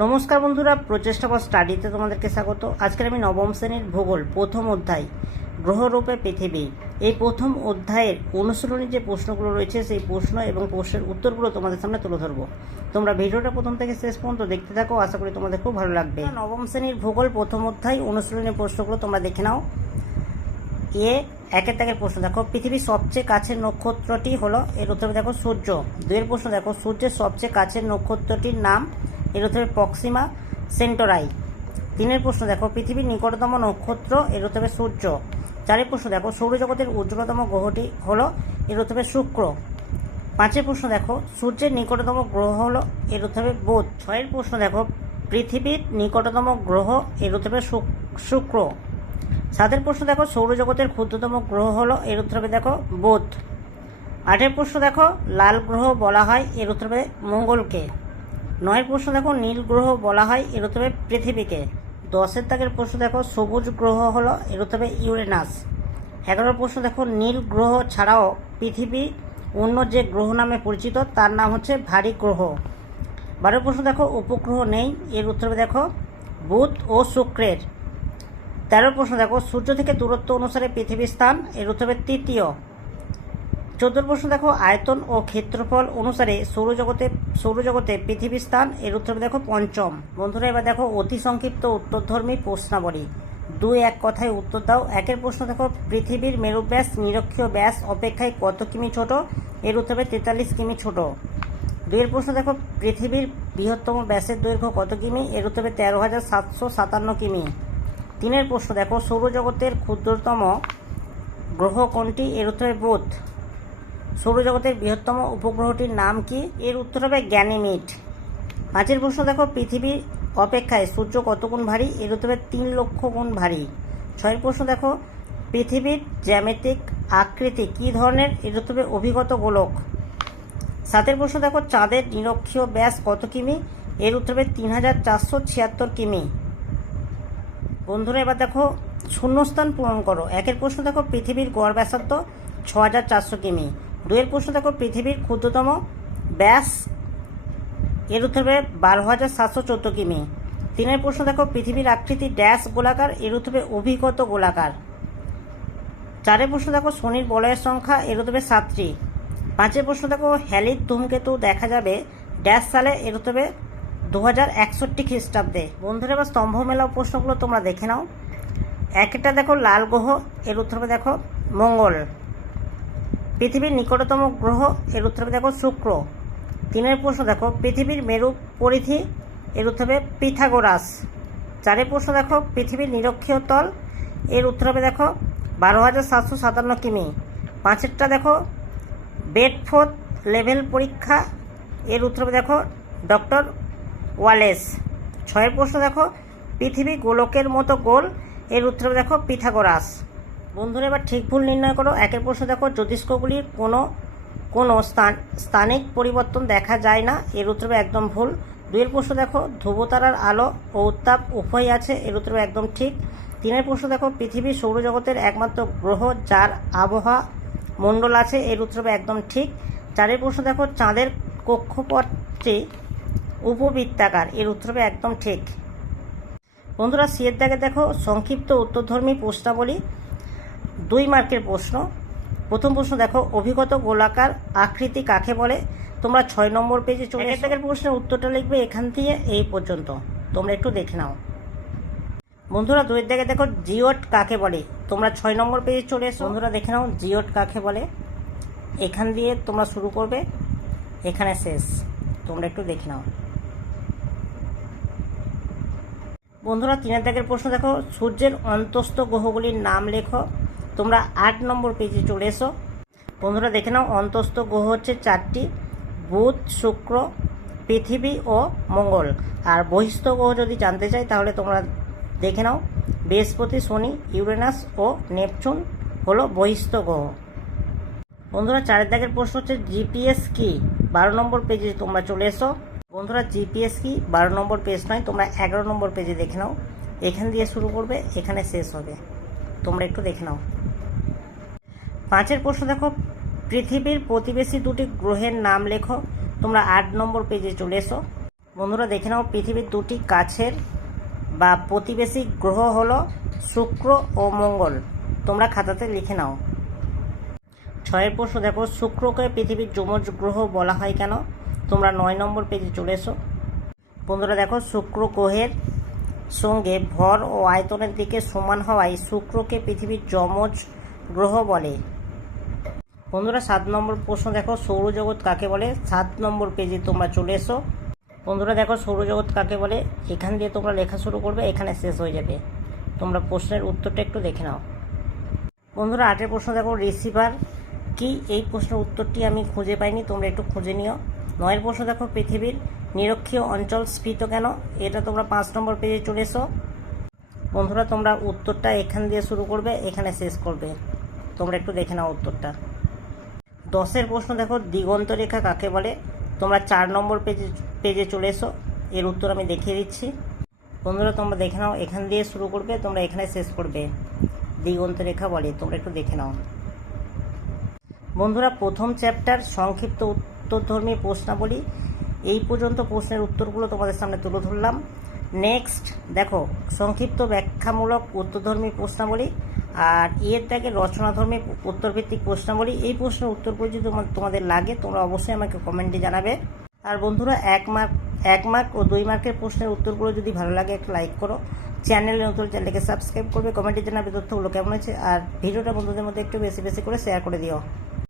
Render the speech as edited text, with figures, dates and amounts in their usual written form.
নমস্কার বন্ধুরা, প্রচেষ্টা বা স্টাডিতে তোমাদেরকে স্বাগত। আজকের আমি নবম শ্রেণীর ভূগোল প্রথম অধ্যায় গ্রহরূপে পৃথিবী, এই প্রথম অধ্যায়ের অনুশীলনী যে প্রশ্নগুলো রয়েছে সেই প্রশ্ন এবং প্রশ্নের উত্তরগুলো তোমাদের সামনে তুলে ধরবো। তোমরা ভিডিওটা প্রথম থেকে শেষ পর্যন্ত দেখতে থাকো, আশা করি তোমাদের খুব ভালো লাগবে। নবম শ্রেণীর ভূগোল প্রথম অধ্যায় অনুশীলনী প্রশ্নগুলো তোমরা দেখে নাও। একের দাগের প্রশ্ন দেখো, পৃথিবীর সবচেয়ে কাছের নক্ষত্রটি হলো, এর উত্তরে দেখো সূর্য। দুইয়ের প্রশ্ন দেখো, সূর্যের সবচেয়ে কাছের নক্ষত্রটির নাম, এর উত্তরে প্রক্সিমা সেন্টোরাই। তিনের প্রশ্ন দেখো, পৃথিবীর নিকটতম নক্ষত্র, এর উত্তরে সূর্য। চারের প্রশ্ন দেখো, সৌরজগতের উজ্জ্বলতম গ্রহটি হলো, এর উত্তরে শুক্র। পাঁচের প্রশ্ন দেখো, সূর্যের নিকটতম গ্রহ হলো, এর উত্তরে বুধ। ছয়ের প্রশ্ন দেখো, পৃথিবীর নিকটতম গ্রহ, এর উত্তরে শুক্র। সাতের প্রশ্ন দেখো, সৌরজগতের ক্ষুদ্রতম গ্রহ হলো, এর উত্তরে দেখো বুধ। আটের প্রশ্ন দেখো, লাল গ্রহ বলা হয়, এর উত্তরে মঙ্গলকে। নয়ের প্রশ্ন দেখো, নীল গ্রহ বলা হয়, এর উত্তরে পৃথিবীকে। 10এর দাগের প্রশ্ন দেখো, সবুজ গ্রহ হলো, এর উত্তরে ইউরেনাস। 11 প্রশ্ন দেখো, নীল গ্রহ ছাড়াও পৃথিবী অন্য যে গ্রহ নামে পরিচিত তার নাম হচ্ছে ভারী গ্রহ। 12 প্রশ্ন দেখো, উপগ্রহ নেই, এর উত্তরে দেখো বুধ ও শুক্রের। 13 প্রশ্ন দেখো, সূর্য থেকে দূরত্ব অনুসারে পৃথিবীর স্থান, এর উত্তরে তৃতীয়। 14 প্রশ্ন দেখো, আয়তন ও ক্ষেত্রফল অনুসারে সৌরজগতে পৃথিবীর স্থান, এর উত্তরে দেখো পঞ্চম। বন্ধুরা, এবার দেখো অতি সংক্ষিপ্ত উত্তরধর্মী প্রশ্নাবলী। 2-1 কথায় উত্তর দাও। একের প্রশ্ন দেখো, পৃথিবীর মেরু ব্যাস নিরক্ষীয় ব্যাস অপেক্ষায় কত কিমি ছোট, এর উত্তরে 43 কিমি ছোট। 2এর প্রশ্ন দেখো, পৃথিবীর বৃহত্তম ব্যাসের দৈর্ঘ্য কত কিমি, এর উত্তরে 13,757 কিমি। 3এর প্রশ্ন দেখো, সৌরজগতের ক্ষুদ্রতম গ্রহ কোনটি, এর উত্তরে বুধ। সৌরজগতের বৃহত্তম উপগ্রহটির নাম কি, এর উত্তর হবে গ্যানিমিড। 5এর প্রশ্ন দেখো, পৃথিবীর অপেক্ষায় সূর্য কত গুণ ভারী, এর উত্তরে 3 লক্ষ গুণ ভারী। 6এর প্রশ্ন দেখো, পৃথিবীর জ্যামিতিক আকৃতি কী ধরনের, এর উত্তরে অভিগত গোলক। 7এর প্রশ্ন দেখো, চাঁদের নিরক্ষীয় ব্যাস কত কিমি, এর উত্তরে 3476 কিমি। বন্ধুরা, এবার দেখো শূন্যস্থান পূরণ করো। একের প্রশ্ন দেখো, পৃথিবীর গড় ব্যাসার্ধ 6400 কিমি। 2এর প্রশ্ন দেখো, পৃথিবীর ক্ষুদ্রতম ব্যাস, এর উত্তর হবে 12714 কিমি। 3এর প্রশ্ন দেখো, পৃথিবীর আকৃতি ড্যাশ গোলাকার, এর উত্তর হবে অভিগত গোলাকার। 4এর প্রশ্ন দেখো, শনির বলয়ের সংখ্যা, এর উত্তর হবে 7টি। 5এর প্রশ্ন দেখো, হ্যালির ধূমকেতু দেখা যাবে ড্যাশ সালে, এর উত্তর হবে 2061 খ্রিস্টাব্দে। বন্ধুরা, এবার স্তম্ভ মেলাও প্রশ্নগুলো তোমরা দেখে নাও। একটা দেখো, লাল গ্রহ, এর উত্তর হবে দেখো মঙ্গল। পৃথিবীর নিকটতম গ্রহ, এর উত্তর হবে দেখো শুক্র। 3এর প্রশ্ন দেখো, পৃথিবীর মেরু পরিধি, এর উত্তর হবে পিথাগোরাস। 4এর প্রশ্ন দেখো, পৃথিবীর নিরক্ষীয় তল, এর উত্তর হবে দেখো 12,757 কিমি। 5এরটা দেখো, বেডফোর্ড লেভেল পরীক্ষা, এর উত্তর হবে দেখো ডক্টর ওয়ালেস। 6এর প্রশ্ন দেখো, পৃথিবী গোলকের মতো গোল, এর উত্তর হবে দেখো পিথাগোরাস। বন্ধুরা, এবার ঠিক ভুল নির্ণয় করো। একের প্রশ্ন দেখো, জ্যোতিষ্কগুলির কোনো স্থানিক পরিবর্তন দেখা যায় না, এর উত্তর হবে একদম ভুল। 2এর প্রশ্ন দেখো, ধ্রুবতারার আলো ও উত্তাপ উভয়ই আছে, এর উত্তর হবে একদম ঠিক। 3এর প্রশ্ন দেখো, পৃথিবী সৌরজগতের একমাত্র গ্রহ যার আবহাওয়া মণ্ডল আছে, এর উত্তর হবে একদম ঠিক। 4এর প্রশ্ন দেখো, চাঁদের কক্ষপথটি উপবৃত্তাকার, এর উত্তর হবে একদম ঠিক। বন্ধুরা, সিয়ের দাগে দেখো সংক্ষিপ্ত উত্তরধর্মী প্রশ্নাবলী। 2 মার্কের প্রশ্ন। প্রথম প্রশ্ন দেখো, অভিগত গোলাকার আকৃতি কাকে বলে। তোমরা 6 নম্বর পেজে চলে এসো। দাগের প্রশ্নের উত্তরটা লিখবে এখান থেকে এই পর্যন্ত, তোমরা একটু দেখে নাও। বন্ধুরা, 2 দাগে দেখো, জিওট কাকে বলে। তোমরা 6 নম্বর পেজে চলে এসো। বন্ধুরা, দেখে নাও জিওট কাকে বলে। এখান দিয়ে তোমরা শুরু করবে, এখানে শেষ, তোমরা একটু দেখে নাও। বন্ধুরা, 3 দাগের প্রশ্ন দেখো, সূর্যের অন্তস্থ গ্রহগুলির নাম লেখো। তোমরা 8 নম্বর পেজে চলে এসো। বন্ধুরা, দেখে নাও অন্তস্থ গ্রহ হচ্ছে 4টি, বুধ, শুক্র, পৃথিবী ও মঙ্গল। আর বহিস্থ গ্রহ যদি জানতে চাই তাহলে তোমরা দেখে নাও, বৃহস্পতি, শনি, ইউরেনাস ও নেপচুন হলো বহিস্থ গ্রহ। বন্ধুরা, 4 দাগের প্রশ্ন হচ্ছে জিপিএস কি। 12 নম্বর পেজে তোমরা চলে এসো। বন্ধুরা, জিপিএস কি 12 নম্বর পেজ নয়, তোমরা 11 নম্বর পেজে দেখে নাও। এখান দিয়ে শুরু করবে, এখানে শেষ হবে, তোমরা একটু দেখে নাও। 5এর প্রশ্ন দেখো, পৃথিবীর প্রতিবেশী 2টি গ্রহের নাম লেখো। তোমরা 8 নম্বর পেজে চলে এসো। বন্ধুরা দেখে নাও, পৃথিবীর দুটি কাছের বা প্রতিবেশী গ্রহ হলো শুক্র ও মঙ্গল। তোমরা খাতাতে লিখে নাও। 6 প্রশ্ন দেখো, শুক্রকে পৃথিবীর যমজ গ্রহ বলা হয় কেন? তোমরা 9 নম্বর পেজে চলে এসো। বন্ধুরা দেখো, শুক্র গ্রহের সঙ্গে ভর ও আয়তনের দিকে সমান হওয়ায় শুক্রকে পৃথিবীর যমজ গ্রহ বলে। বন্ধুরা 7 নম্বর প্রশ্ন দেখো, সৌরজগৎ কাকে বলে? 7 নম্বর পেজে তোমরা চলে এসো। বন্ধুরা দেখো, সৌরজগৎ কাকে বলে, এখান দিয়ে তোমরা লেখা শুরু করবে, এখানে শেষ হয়ে যাবে। তোমরা প্রশ্নের উত্তরটা একটু দেখে নাও। বন্ধুরা 8 প্রশ্ন দেখো, রিসিভার কি? এই প্রশ্নের উত্তরটি আমি খুঁজে পাইনি, তোমরা একটু খুঁজে নিও। 9 প্রশ্ন দেখো, পৃথিবীর নিরক্ষীয় অঞ্চল স্ফীত কেন? এটা তোমরা 5 নম্বর পেজে চলে এসো। বন্ধুরা তোমরা উত্তরটা এখান দিয়ে শুরু করবে, এখানে শেষ করবে। তোমরা একটু দেখে নাও উত্তরটা। 10 প্রশ্ন দেখো, দিগন্ত রেখা কাকে বলে? তোমরা 4 নম্বর পেজে চলে এসো, এর উত্তর আমি দেখিয়ে দিচ্ছি। বন্ধুরা তোমরা দেখে নাও, এখান দিয়ে শুরু করবে, তোমরা এখানে শেষ করবে। দিগন্ত রেখা বলে, তোমরা একটু দেখে নাও। বন্ধুরা প্রথম চ্যাপ্টার সংক্ষিপ্ত উত্তরধর্মী প্রশ্নাবলী, এই পর্যন্ত প্রশ্নের উত্তরগুলো তোমাদের সামনে তুলে ধরলাম। নেক্সট দেখো, সংক্ষিপ্ত ব্যাখ্যামূলক উত্তরধর্মী প্রশ্নাবলী, আর এর থেকে রচনাধর্মী উত্তরভিত্তিক প্রশ্নাবলী। এই প্রশ্নের উত্তরগুলো যদি তোমাদের লাগে, তোমরা অবশ্যই আমাকে কমেন্টে জানাবে। আর বন্ধুরা 1 মার্ক ও 2 মার্কের প্রশ্নের উত্তরগুলো যদি ভালো লাগে একটা লাইক করো, চ্যানেলে নতুন চ্যানেলকে সাবস্ক্রাইব করবে, কমেন্টে জানাবে তথ্যগুলো কেমন হয়েছে, আর ভিডিওটা বন্ধুদের মধ্যে একটু বেশি বেশি করে শেয়ার করে দিও।